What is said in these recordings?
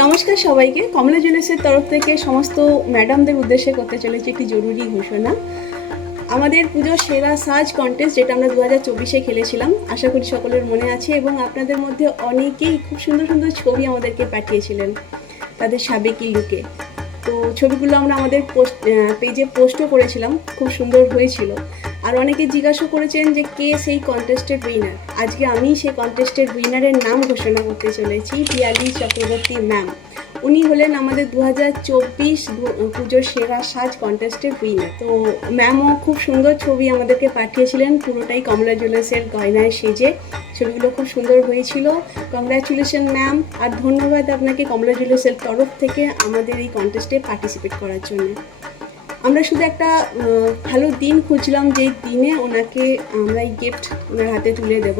নমস্কার সবাইকে। কমলা জুয়েলার্সের তরফ থেকে সমস্ত ম্যাডামদের উদ্দেশ্যে করতে চলেছি একটি জরুরি ঘোষণা। আমাদের পুজোর সেরা সাজ কন্টেস্ট, যেটা আমরা 2024-এ খেলেছিলাম, আশা করি সকলের মনে আছে, এবং আপনাদের মধ্যে অনেকেই খুব সুন্দর সুন্দর ছবি আমাদেরকে পাঠিয়েছিলেন তাদের সাবেকি লুকে। তো ছবিগুলো আমরা আমাদের পেজে পোস্টও করেছিলাম, খুব সুন্দর হয়েছিল। আর অনেকে জিজ্ঞাসা করেছেন যে কে সেই কন্টেস্টের উইনার। আজকে আমি সেই কন্টেস্টের উইনারের নাম ঘোষণা করতে চলেছি, পিয়ালি চক্রবর্তী ম্যাম। উনি হলেন আমাদের 2024 পুজোর সেরা সাজ কন্টেস্টের উইনার। তো ম্যামও খুব সুন্দর ছবি আমাদেরকে পাঠিয়েছিলেন, পুরোটাই কমলা জুয়েলার্সের গয়নায় সেজে। ছবিগুলো খুব সুন্দর হয়েছিল। কংগ্রাচুলেশন ম্যাম, আর ধন্যবাদ আপনাকে কমলা জুয়েলার্সের তরফ থেকে আমাদের এই কন্টেস্টে পার্টিসিপেট করার জন্য। আমরা শুধু একটা ভালো দিন খুঁজলাম যেই দিনে ওনাকে আমরা এই গিফট ওনার হাতে তুলে দেব।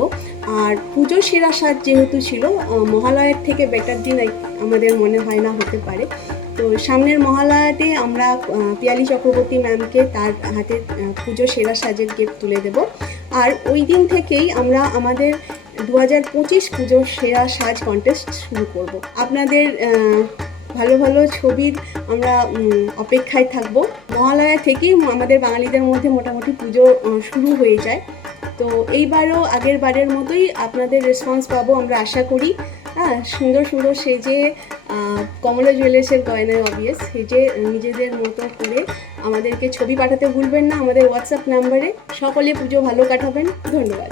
আর পুজো সেরা সাজ যেহেতু ছিল, মহালয়ার থেকে বেটার দিন আমাদের মনে হয় না হতে পারে। তো সামনের মহালয়াতে আমরা পিয়ালি চক্রবর্তী ম্যামকে তার হাতে পুজো সেরা সাজের গিফট তুলে দেব। আর ওই দিন থেকেই আমরা আমাদের 2025 পুজোর সেরা সাজ কন্টেস্ট শুরু করব। আপনাদের ভালো ভালো ছবির আমরা অপেক্ষায় থাকব। মহালয়া থেকেই আমাদের বাঙালিদের মধ্যে মোটামুটি পুজো শুরু হয়ে যায়। তো এইবারও আগের বারের মতোই আপনাদের রেসপন্স পাবো আমরা আশা করি। হ্যাঁ, সুন্দর সুন্দর সেজে কমলা জুয়েলার্সের গয়নায় অবভিয়াস সেজে নিজেদের মতো করে আমাদেরকে ছবি পাঠাতে ভুলবেন না আমাদের হোয়াটসঅ্যাপ নাম্বারে। সকলে পুজো ভালো কাটাবেন। ধন্যবাদ।